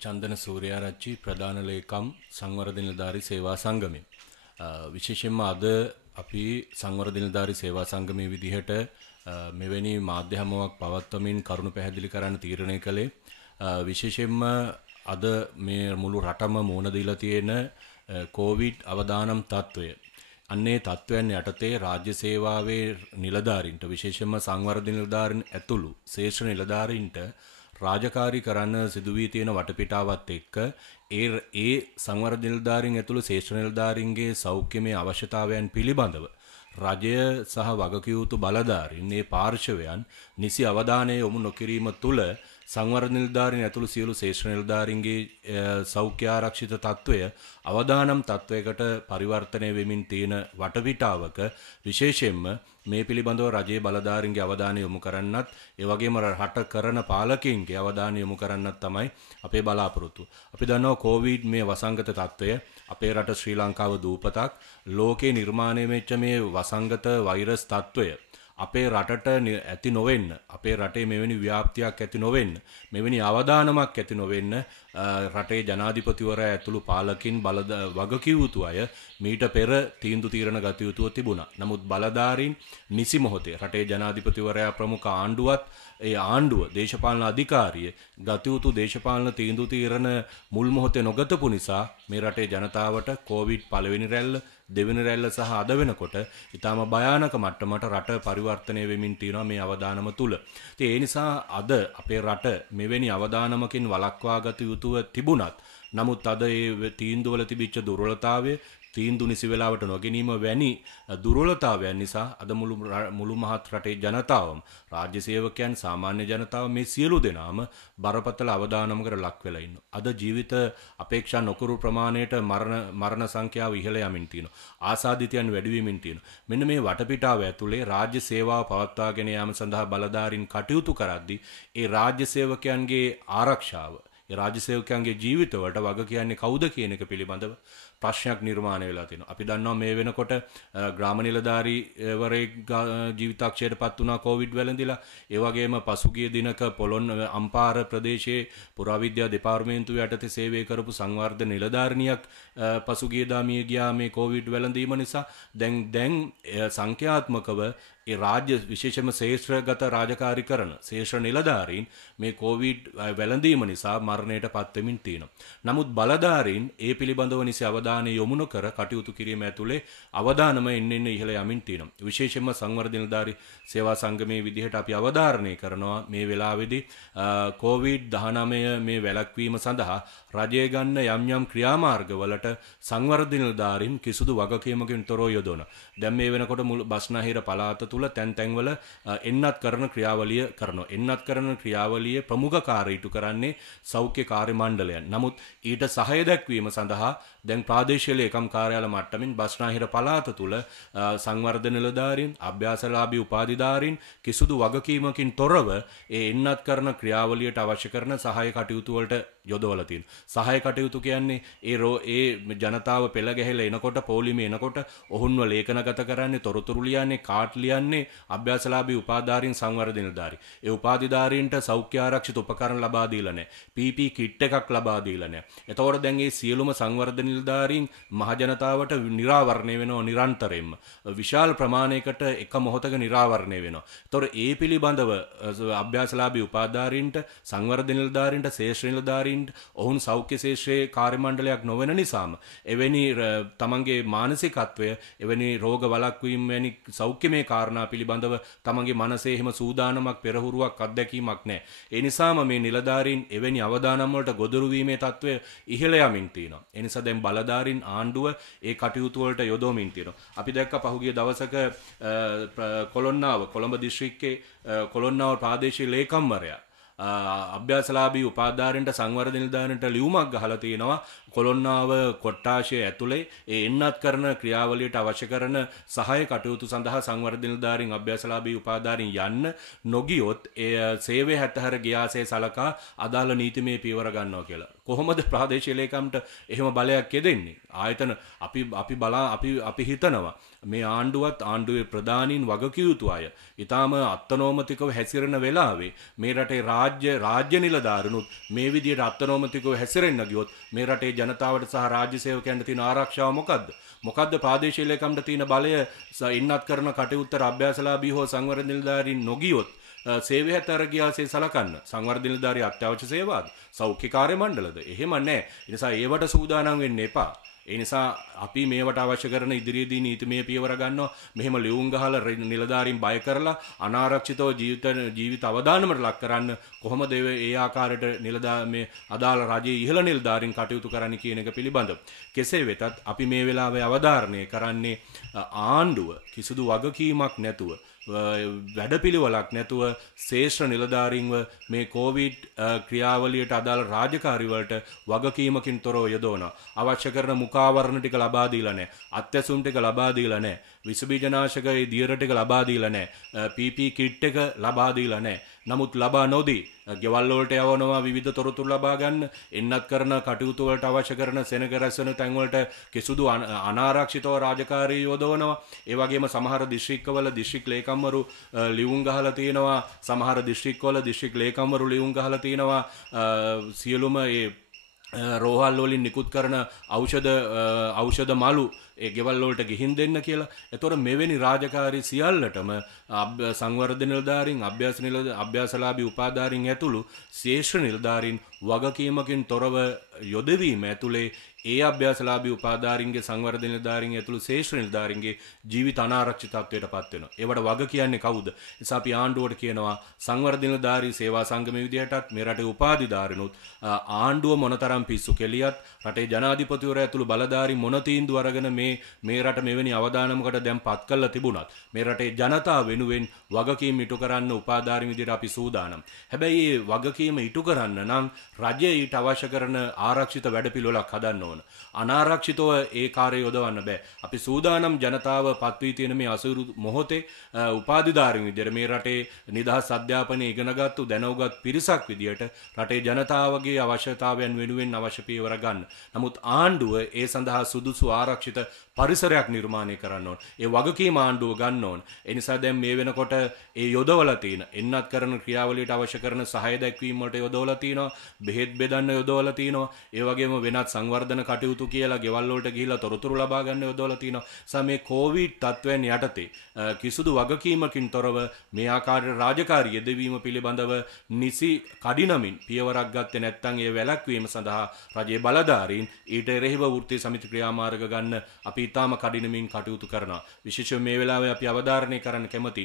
චන්දන සූර්යාරච්චි ප්‍රධාන ලේකම් සංවර්ධන නිලධාරී සේවා සංගමය. විශේෂයෙන්ම අද අපි සංවර්ධන නිලධාරී සේවා සංගමයේ විදිහට මෙවැනි මාධ්‍ය හමුවක් පවත්වමින් කරුණු පැහැදිලි කරන්න තීරණය කළේ විශේෂයෙන්ම අද මේ මුළු රටම මුහුණ දීලා තියෙන කොවිඩ් අවදානම් තත්වය. අන්නේ තත්වයන් යටතේ රාජ්‍ය සේවාවේ නිලධාරීන්ට විශේෂයෙන්ම සංවර්ධන නිලධාරීන් ඇතුළු ශ්‍රේෂ්ඨ නිලධාරීන්ට රාජකාරී කරන්න සිදු වී තියෙන වටපිටාවත් එක්ක ඒ සංවර්ධන නිලධාරීන් ඇතුළු ශ්‍රේෂ්ඨ නිලධාරීන්ගේ සෞඛ්‍යමය අවශ්‍යතාවයන් පිළිබඳව රජය සහ වගකිව යුතු බලධාරීන් මේ පාර්ශවයන් නිසි අවධානය යොමු නොකිරීම තුළ සංවර්ධන නිලධාරීන් ඇතුළු සියලු ශ්‍රේෂ්ඨ නිලධාරීන්ගේ සෞඛ්‍ය ආරක්ෂිත තත්වය අවදානම් තත්වයකට පරිවර්තනය වෙමින් තියෙන වටපිටාවක විශේෂයෙන්ම මේ පිළිබඳව රජයේ බලධාරීන්ගේ අවධානය යොමු කරන්නත් ඒ වගේම රට කරන පාලකයින්ගේ අවධානය යොමු කරන්නත් තමයි අපේ බලාපොරොත්තුව. අපි දන්නවා කොවිඩ් මේ වසංගත තත්වය අපේ රට ශ්‍රී ලංකාව දූපතක් ලෝකේ නිර්මාණය වෙච්ච මේ වසංගත වෛරස් තත්වය අපේ රටට ඇති නොවෙන්න අපේ රටේ මෙවැනි ව්‍යාප්තියක් ඇති නොවෙන්න මෙවැනි අවදානමක් ඇති නොවෙන්න රටේ ජනාධිපතිවරයා ඇතුළු පාලකින් වගකිව යුතු අය මීට පෙර තීන්දුව తీරන ගත යුතුව තිබුණා. නමුත් බලධාරීන් නිසි මොහොතේ රටේ ජනාධිපතිවරයා ප්‍රමුඛ ආණ්ඩුවත් ඒ ආණ්ඩුව දේශපාලන අධිකාරිය ගත යුතු දේශපාලන තීන්දුව తీරන මුල් මොහොතේ නොගතපු නිසා මේ රටේ ජනතාවට කොවිඩ් පළවෙනි රැල්ල දෙවෙනි රැල්ල සහ අද වෙනකොට ඊටම භයානක මට්ටමට රට පරිවර්තනය වෙමින් තියෙනවා මේ අවදානම තුල. ඉතින් ඒ නිසා අද අපේ රට මෙවැනි අවදානමකින් වළක්වා ගත යුතුව තිබුණත් නමුත් අද ඒ තීන්දුවල තිබිච්ච දුර්වලතාවය තීන්දුව නිසි වෙලාවට නොගැනීම වැනි දුර්වලතාවයන් නිසා අද මුළු මහත් රටේ ජනතාවම රාජ්‍ය සේවකයන් සාමාන්‍ය ජනතාව මේ සියලු දෙනාම බරපතල අවදානමකට ලක් වෙලා ඉන්නවා. අද ජීවිත අපේක්ෂා නොකරු ප්‍රමාණයට මරණ සංඛ්‍යාව ඉහළ යමින් තියෙනවා. ආසාදිතයන් වැඩි වෙමින් තියෙනවා. මෙන්න මේ වටපිටාව ඇතුලේ රාජ්‍ය සේවාව පවත්වාගෙන යාම සඳහා බලධාරීන් කටයුතු කරද්දී ඒ රාජ්‍ය සේවකයන්ගේ ආරක්ෂාව ඒ රාජ්‍ය සේවකයන්ගේ ජීවිතවලට වග කියන්නේ කවුද කියන එක පිළිබඳව ප්‍රශ්නයක් නිර්මාණය වෙලා තියෙනවා. අපි දන්නවා මේ වෙනකොට ග්‍රාම නිලධාරීවරයෙක් ජීවිතක්ෂයටපත් වුණා කොවිඩ් වැළඳිලා. ඒ වගේම පසුගිය දිනක පොළොන් අම්පාර ප්‍රදේශයේ පුරාවිද්‍යා දෙපාර්තමේන්තුව යටතේ සේවය කරපු සංවර්ධන නිලධාරිනියක් පසුගියදා මිය ගියා මේ කොවිඩ් වැළඳීම නිසා. දැන් සංඛ්‍යාත්මකව ඒ රාජ්‍ය විශේෂයෙන්ම ශේෂ්ත්‍රගත රාජකාරී කරන ශේෂ්ත්‍ර නිලධාරීන් මේ කොවිඩ් වැළඳීම නිසා මරණයට පත් වෙමින් තියෙනවා. නමුත් බලධාරීන් ඒ පිළිබඳව නිසි අවධානය යොමු නොකර කටයුතු කිරීම ඇතුලේ අවදානම එන්න ඉහළ යමින් තියෙනවා. විශේෂයෙන්ම සංවර්ධන නිලධාරී සේවා සංගමයේ විදිහට අපි අවධාරණය කරනවා මේ වෙලාවේදී COVID-19 මේ වැළැක්වීම සඳහා රජය ගන්න යම් ක්‍රියාමාර්ගවලට සංවර්ධන නිලධාරීන් කිසිදු වගකීමකින් තොරව යොදවනවා. දැන් මේ වෙනකොට මුළු බස්නාහිර පළාත තුල තැන්වල එන්නත් කරන ක්‍රියාවලිය කරනවා. එන්නත් කරන ක්‍රියාවලියේ ප්‍රමුඛ කාර්යීතු කරන්නේ සෞඛ්‍ය කාර්ය මණ්ඩලයන්. නමුත් ඊට සහාය දැක්වීම සඳහා දැන් ප්‍රාදේශීය ලේකම් කාර්යාල මට්ටමින් බස්නාහිර පළාත තුල සංවර්ධන නිලධාරීන්, අභ්‍යාසලාභී උපාධිධාරීන් කිසිදු වගකීමකින් තොරව ඒ එන්නත් කරන ක්‍රියාවලියට අවශ්‍ය කරන සහාය කටයුතු වලට යොදවලා තියෙනවා. සහාය කටයුතු කියන්නේ ඒ ජනතාව පෙළ ගැහිලා එනකොට පොලිමේ එනකොට ඔවුන්ව ලේඛනගත කරන්නේ තොරතුරු ලියන්නේ කාඩ් ලියන්නේ අභ්‍යාසලාභී උපාධිධාරීන් සංවර්ධන නිලධාරී. ඒ උපාධිධාරීන්ට සෞඛ්‍ය ආරක්ෂිත උපකරණ ලබා දීලා නැහැ. PP කිට් එකක් ලබා දීලා නැහැ. එතකොට දැන් මේ සියලුම සංවර්ධන නිලධාරීන් මහ ජනතාවට නිරාවරණය වෙනවා නිරන්තරයෙන්ම. විශාල ප්‍රමාණයකට එක මොහොතක නිරාවරණය වෙනවා. එතකොට ඒ පිළිබඳව අභ්‍යාසලාභී උපාධිධාරීන්ට සංවර්ධන නිලධාරීන්ට ශේෂ්ත්‍ර නිලධාරීන්ට ඔවුන් සෞඛ්‍ය ශේෂ්ත්‍රයේ කාර්ය මණ්ඩලයක් නොවන නිසාම එවැනි තමන්ගේ මානසිකත්වය එවැනි රෝග වළක්වීම වැනි සෞඛ්‍යමය කාරණා පිළිබඳව තමන්ගේ මනසේ එහෙම සූදානමක් පෙරහුරුවක් අත්දැකීමක් නැහැ. ඒ නිසාම මේ නිලධාරීන් එවැනි අවදානම් වලට ගොදුරු වීමේ තත්වය ඉහළ යමින් තියෙනවා. ඒ නිසා දැන් බලධාරීන් ආණ්ඩුව ඒ කටයුතු වලට යොදවමින් තියෙනවා. අපි දැක්ක පහුගිය දවසක කොළොන්නාව කොළඹ දිස්ත්‍රික්කයේ කොළොන්නාව ප්‍රාදේශීය ලේකම්වරයා අභ්‍යාසලාභී උපාධිධාරීන්ට සංවර්ධන නිලධාරීන්ට ලියුමක් ගහලා තියෙනවා කොළොන්නාව කොට්ටාශය ඇතුලේ ඒ එන්නත් කරන ක්‍රියාවලියට අවශ්‍ය කරන සහාය කටයුතු සඳහා සංවර්ධන නිලධාරීන් අභ්‍යාසලාභී උපාධිධාරීන් යන්න නොගියොත් ඒ සේවය හැතහැර ගියාසේ සලකා අදාළ නීතිමය පියවර ගන්නවා කියලා. කොහොමද ප්‍රාදේශීය ලේකම්ට එහෙම බලයක් යෙදෙන්නේ? ආයතන අපි හිතනවා මේ ආණ්ඩුවේ ප්‍රධානීන් වගකිය යුතු අය ඊටාම අත්නෝමතිකව හැසිරෙන වෙලාවේ මේ රටේ රාජ්‍ය නිලධාරීනුත් මේ විදියට අත්නෝමතිකව හැසිරෙන්න ගියොත් මේ රටේ ජනතාවට සහ රාජ්‍ය සේවකයන්ට තියෙන ආරක්ෂාව මොකද්ද? මොකද්ද ප්‍රාදේශීය ලේකම්ට තියෙන බලය ඉන්නත් කරන කටයුත්තට අභ්‍යාසලාභී හෝ සංවර්ධන නිලධාරීන් නොගියොත් සේවය හැතර ගියාසේ සලකන්න සංවර්ධන නිලධාරී අත්‍යවශ්‍ය සේවාද සෞඛ්‍ය කාර්ය මණ්ඩලද එහෙම නැහැ. ඒ නිසා ඒවට සූදානම් වෙන්න එපා. ඒ නිසා අපි මේවට අවශ්‍ය කරන ඉදිරියේදී නීතිමය පියවර ගන්නවා. මෙහෙම ලියුම් ගහලා නිලධාරීන් බය කරලා අනාරක්ෂිතව ජීවිත අවදානමට ලක් කරන්න කොහොමද ඒ ආකාරයට මේ අදාළ රජයේ ඉහළ නිලධාරීන් කටයුතු කරන්න කියන එක පිළිබඳව. කෙසේ වෙතත් අපි මේ වෙලාවේ අවධාරණය කරන්නේ ආණ්ඩුව කිසිදු වගකීමක් නැතුව වැඩපිළිවෙලක් නැතුව ශ්‍රේෂ්ඨ නිලධාරීන්ව මේ කොවිඩ් ක්‍රියාවලියට අදාළ රාජකාරි වලට වගකීමකින් තොරව යොදවනවා. අවශ්‍ය කරන මුඛාවරණ ටික ලබා දීලා නැහැ. අත්‍යසුම් ටික ලබා දීලා නැහැ. විස බීජනාශක ඒ දියර ටික ලබා දීලා නැහැ. PP කිට් එක ලබා දීලා නැහැ. නමුත් ලබා නොදී ගෙවල් වලට යවනවා විවිධ තොරතුරු ලබා ගන්න එන්නත් කරන කටයුතු වලට අවශ්‍ය කරන සෙනග රැස්වෙන තැන් වලට කිසිදු අනාරක්ෂිතව රාජකාරී යොදවනවා. ඒ වගේම සමහර දිස්ත්‍රික්කවල දිස්ත්‍රික් ලේකම්වරු ලියුම් ගහලා තියෙනවා. සමහර දිස්ත්‍රික්කවල දිස්ත්‍රික් ලේකම්වරු ලියුම් ගහලා තියෙනවා. සියලුම ඒ රෝහල් වලින් නිකුත් කරන ඖෂධ මලු ඒ ගෙවල් වලට ගිහින් දෙන්න කියලා. ඒතකොට මෙවැනි රාජකාරී සියල්ලටම සංවර්ධන නිලධාරීන් අභ්‍යාසලාභී උපාධාරීන් ඇතුළු ශ්‍රේෂ්ඨ නිලධාරීන් වගකීමකින් තොරව යොදවීම ඇතුලේ ඒ අභ්‍යාසලාභී උපාධාරීන්ගේ සංවර්ධන නිලධාරීන් ඇතුළු ශ්‍රේෂ්ඨ නිලධාරීන්ගේ ජීවිත අනාරක්ෂිතත්වයටපත් වෙනවා. ඒවට වග කියන්නේ කවුද? නිසා අපි ආණ්ඩුවට කියනවා සංවර්ධන නිලධාරී සේවා සංගමයේ විදිහටත් මේ රටේ උපාධිධාරීනුත් ආණ්ඩුව මොනතරම් පිස්සු කෙලියත් රටේ ජනාධිපතිවරයා ඇතුළු බලධාරී මොන තීන්දුව අරගෙන මේ රට මෙවැනි අවදානමකට දැන් පත් කරලා තිබුණත් මේ රටේ ජනතාව වෙනුවෙන් වගකීම් ඉටු කරන්න උපාධාරීන් විදිහට අපි සූදානම්. හැබැයි මේ වගකීම ඉටු කරන්න නම් රජය ඊට අවශ්‍ය කරන ආරක්ෂිත වැඩපිළිවෙලක් හදන්න ඕන. අනාරක්ෂිතව ඒ කාර්යය යොදවන්න බෑ. අපි සූදානම් ජනතාව පත්වී තියෙන මේ අසීරු මොහොතේ උපාධිධාරීන් විදිහට මේ රටේ නිදහස් අධ්‍යාපනය ඉගෙනගත්තු දැනුගත් පිරිසක් විදිහට රටේ ජනතාවගේ අවශ්‍යතාවයන් වෙනුවෙන් අවශ්‍ය පියවර ගන්න. නමුත් ආණ්ඩුව ඒ සඳහා සුදුසු ආරක්ෂිත පරිසරයක් නිර්මාණය කරන්න ඕන. ඒ වගකීම ආණ්ඩුව ගන්න ඕන. ඒ නිසා දැන් මේ වෙනකොට ඒ යොදවලා තියෙන එන්නත් කරන ක්‍රියාවලියට අවශ්‍ය කරන සහාය දැක්වීම වලට යොදවලා තියෙනවා. බෙහෙත් බෙදන්න යොදවලා තියෙනවා. ඒ වගේම වෙනත් සංවර්ධන කටයුතු කියලා ගෙවල් වලට ගිහිල්ලා තොරතුරු ලබා ගන්න යොදවලා තියෙනවා. නිසා මේ කොවිඩ් තත්ත්වයන් යටතේ කිසිදු වගකීමකින් තොරව මේ ආකාරයට රාජකාරී යෙදවීම පිළිබඳව නිසි කඩිනමින් පියවරක් ගත්තේ නැත්නම් ඒ වැළැක්වීම සඳහා රජයේ බලධාරීන් ඊට එරෙහිව වෘත්තීය සමිති ක්‍රියාමාර්ග ගන්න අපි ඉතාම කඩිනමින් කටයුතු කරනවා. විශේෂයෙන් මේ වෙලාවේ අපි අවධාරණය කරන්න කැමති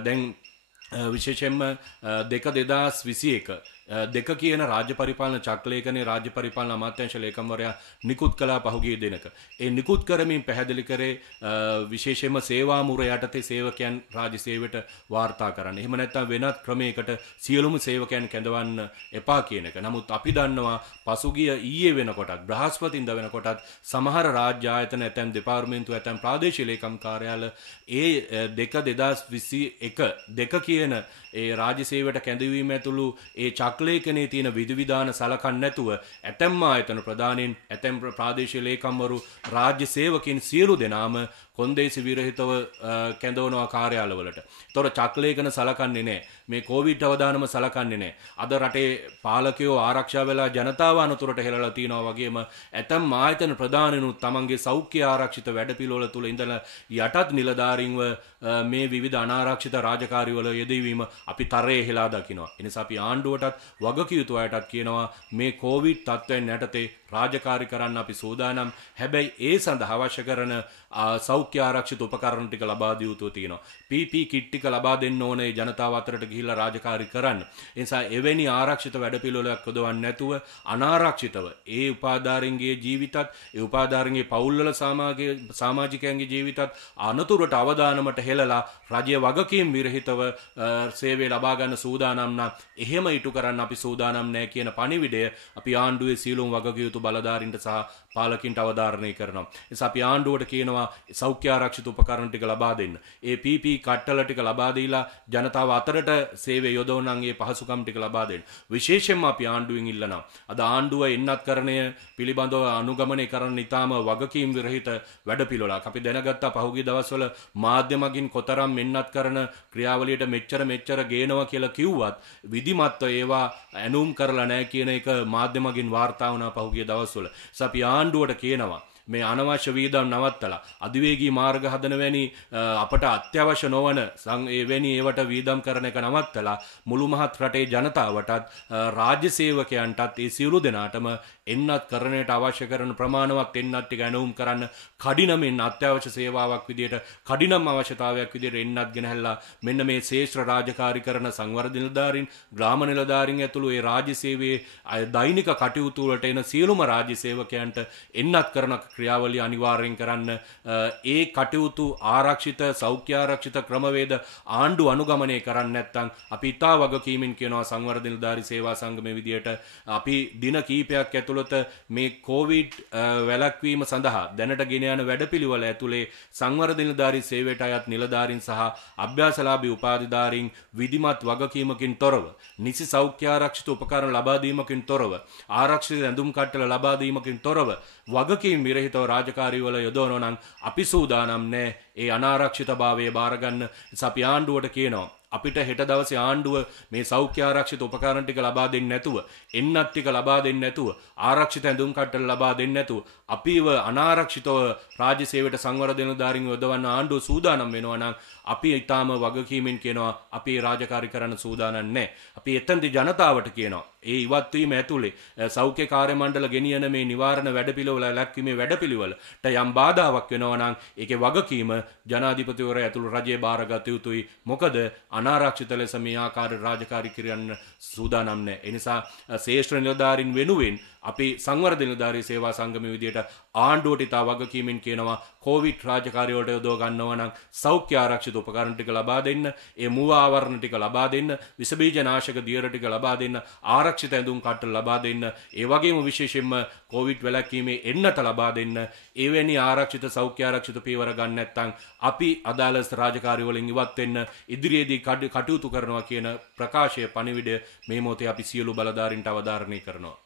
දැන් විශේෂයෙන්ම 2021 දෙක කියන රාජ්‍ය පරිපාලන චක්‍රලේඛනයේ රාජ්‍ය පරිපාලන අමාත්‍යාංශ ලේකම්වරයා නිකුත් කළා පහුගිය දිනක. ඒ නිකුත් කරමින් පැහැදිලි කරේ විශේෂයෙන්ම සේවා මුර යටතේ සේවකයන් රාජ්‍ය සේවයට වාර්තා කරන්න. එහෙම නැත්නම් වෙනත් ක්‍රමයකට සියලුම සේවකයන් කැඳවන්න එපා කියන එක. නමුත් අපි දන්නවා පසුගිය ඊයේ වෙනකොටත් බ්‍රහස්පතින්දා වෙනකොටත් සමහර රාජ්‍ය ආයතන ඇතැම් දෙපාර්තමේන්තු ඇතැම් ප්‍රාදේශීය ලේකම් කාර්යාල ඒ 2021 දෙක කියන ඒ රාජ්‍ය සේවයට කැඳවීම ඇතුළු ඒ චක්‍රලේඛනයේ තියෙන විධිවිධාන සලකන්නේ නැතුව ඇතැම් ආයතන ප්‍රධානීන් ඇතැම් ප්‍රාදේශීය ලේකම්වරු රාජ්‍ය සේවකින් සියලු දෙනාම කොන්දේසි විරහිතව කැඳවනවා කාර්යාලවලට. ඒතොර චක්‍රලේඛන සලකන්නේ නැහැ. මේ කොවිඩ් අවදානම සලකන්නේ නැහැ. අද රටේ පාලකයෝ ආරක්ෂා වෙලා ජනතාව අනතුරට හෙළලා තිනවා වගේම ඇතැම් ආයතන ප්‍රධානීනුත් තමන්ගේ සෞඛ්‍ය ආරක්ෂිත වැඩපිළිවෙල තුල ඉඳලා යටත් නිලධාරීන්ව මේ විවිධ අනාරක්ෂිත රාජකාරිවල යෙදවීම අපි තරයේ හෙලා දකිනවා. ඒ නිසා අපි ආණ්ඩුවටත් වගකිය යුතු අයටත් කියනවා මේ කොවිඩ් තත්ත්වයන් යටතේ රාජකාරී කරන්න අපි සූදානම්. හැබැයි ඒ සඳහා අවශ්‍ය කරන සෞඛ්‍ය ආරක්ෂිත උපකරණ ටික ලබා දිය යුතු තියෙනවා. PP කිට් ටික ලබා දෙන්න ඕනේ ජනතාව අතරට ගිහිල්ලා රාජකාරී කරන්න. ඒ නිසා එවැනි ආරක්ෂිත වැඩපිළිවෙලක් යොදවන්නේ නැතුව අනාරක්ෂිතව ඒ උපාධාරීන්ගේ ජීවිතත් ඒ උපාධාරීන්ගේ පවුල්වල සමාජිකයන්ගේ ජීවිතත් අනතුරට අවදානමට හෙළලා රජයේ වගකීම් විරහිතව සේවය ලබා ගන්න සූදානම් නම් එහෙම ඉටු කරන්න අපි සූදානම් නැහැ කියන පණිවිඩය අපි ආණ්ඩුවේ සීලුම් වගකිය යුතු යුතු බලධාරීන්ට සහ පාලකින්ට අවධාරණය කරනවා. එනිසා අපි ආණ්ඩුවට කියනවා සෞඛ්‍ය ආරක්ෂිත උපකරණ ටික ලබා දෙන්න. ඒ PP කට්ටල ටික ලබා දීලා ජනතාව අතරට සේවය යොදවනන් ඒ පහසුකම් ටික ලබා දෙන්න. විශේෂයෙන්ම අපි ආණ්ඩුවෙන් ඉල්ලනවා. අද ආණ්ඩුව එන්නත්කරණය පිළිබඳව අනුගමනය කරන්න ඉතාම වගකීම් විරහිත වැඩපිළිවෙලක්. අපි දැනගත්තා පහුගිය දවස්වල මාධ්‍ය මගින් කොතරම් එන්නත්කරණ ක්‍රියාවලියට මෙච්චර ගේනවා කියලා කිව්වත් විධිමත්ව ඒවා ඇනුම් කරලා නැහැ කියන එක මාධ්‍ය මගින් වාර්තා වුණා පහුගිය දවස්වල. අපි ආණ්ඩුවට කියනවා මේ අනවශ්‍ය වීදම් නවත්තලා අධිවේගී මාර්ග හදන වැනි අපට අත්‍යවශ්‍ය නොවන වෙනි ඒවට වීදම් කරන එක නවත්තලා මුළු මහත් රටේ ජනතාවටත් රාජ්‍ය සේවකයන්ටත් ඒ සියලු දෙනාටම එන්නත් කරණයට අවශ්‍ය කරන ප්‍රමාණවත් එන්නත් ටික ඇනවුම් කරන්න කඩිනමින් අත්‍යවශ්‍ය සේවාවක් විදියට කඩිනම් අවශ්‍යතාවයක් විදියට එන්නත් ගෙනහැල්ලා මෙන්න මේ ශේෂ්ත්‍ර රාජකාරී කරන සංවර්ධන නිලධාරීන් ග්‍රාම නිලධාරීන් ඇතුළු ඒ රාජ්‍ය සේවයේ දෛනික කටයුතු වලට එන සියලුම රාජ්‍ය සේවකයන්ට එන්නත් කරන ක්‍රියාවලිය අනිවාර්යෙන් කරන්න ඒ කටයුතු ආරක්ෂිත සෞඛ්‍ය ආරක්ෂිත ක්‍රමවේද ආණ්ඩුව අනුගමනය කරන්නේ නැත්නම් අපි ඉතා වගකීමෙන් කියනවා සංවර්ධන නිලධාරී සේවා සංගමයේ විදියට අපි දින කීපයක් ඇතුළත මේ කොවිඩ් වැළැක්වීම සඳහා දැනට ගෙන යන වැඩපිළිවෙල ඇතුලේ සංවර්ධන නිලධාරී සේවයට අයත් නිලධාරීන් සහ අභ්‍යාසලාභී උපාධිධාරීන් විධිමත් වගකීමකින් තොරව නිසි සෞඛ්‍ය ආරක්ෂිත උපකරණ ලබා දීමකින් තොරව ආරක්ෂිත ඇඳුම් කට්ටල ලබා දීමකින් තොරව වගකීම් විරහිතව රාජකාරිවල යොදවනවා නම් අපි සූදානම් නැහැ ඒ අනාරක්ෂිතභාවය බාර ගන්න. අපි ආණ්ඩුවට කියනවා අපිට හෙට දවසේ ආණ්ඩුව මේ සෞඛ්‍ය ආරක්ෂිත උපකරණ ටික ලබා දෙන්නේ නැතුව එන්නත් ටික ලබා දෙන්නේ නැතුව ආරක්ෂිත ඇඳුම් කට්ටල ලබා දෙන්නේ නැතුව අපිව අනාරක්ෂිතව රාජ්‍ය සේවයට සංවර්ධන නිලධාරීන් යොදවන්න ආණ්ඩුව සූදානම් වෙනවා නම් අපි ඊටාම වගකීමෙන් කියනවා අපි රාජකාරී කරන්න සූදානම් නැහැ. අපි එතෙන්දී ජනතාවට කියනවා ඒ ඉවත් වීම ඇතුලේ සෞඛ්‍ය කාර්ය මණ්ඩල ගෙනියන මේ නිවාරණ වැඩපිළිවෙල ලැක්වීමේ වැඩපිළිවෙලට යම් බාධාවක් වෙනවා නම් ඒකේ වගකීම ජනාධිපතිවරයා ඇතුළු රජයේ බාරගත යුතුයි. මොකද අනාරක්ෂිත ලෙස මේ ආකාර රාජකාරී කරන්න සූදානම් නැහැ. ඒ නිසා ශේෂ්ත්‍ර නිලධාරීන් වෙනුවෙන් අපි සංවර්ධන නිලධාරී සේවා සංගමයේ විදියට ආණ්ඩුවට ඉතා වගකීමෙන් කියනවා කොවිඩ් රාජකාරී වලට යොදව ගන්නවා නම් සෞඛ්‍ය ආරක්ෂිත උපකරණ ටික ලබා දෙන්න, ඒ මුව ආවරණ ටික ලබා දෙන්න, විස බීජ නාශක දියර ටික ලබා දෙන්න, ආරක්ෂිත ඇඳුම් කට්ටල ලබා දෙන්න, ඒ වගේම විශේෂයෙන්ම කොවිඩ් වැළැක්වීමේ එන්නත ලබා දෙන්න. එවැනි ආරක්ෂිත සෞඛ්‍ය ආරක්ෂිත පියවර ගන්න නැත්නම් අපි අදාළ රාජකාරී වලින් ඉවත් වෙන්න ඉදිරියේදී කටයුතු කරනවා කියන ප්‍රකාශය පණිවිඩය මේ මොහොතේ අපි සියලු බලධාරීන්ට අවධාරණය කරනවා.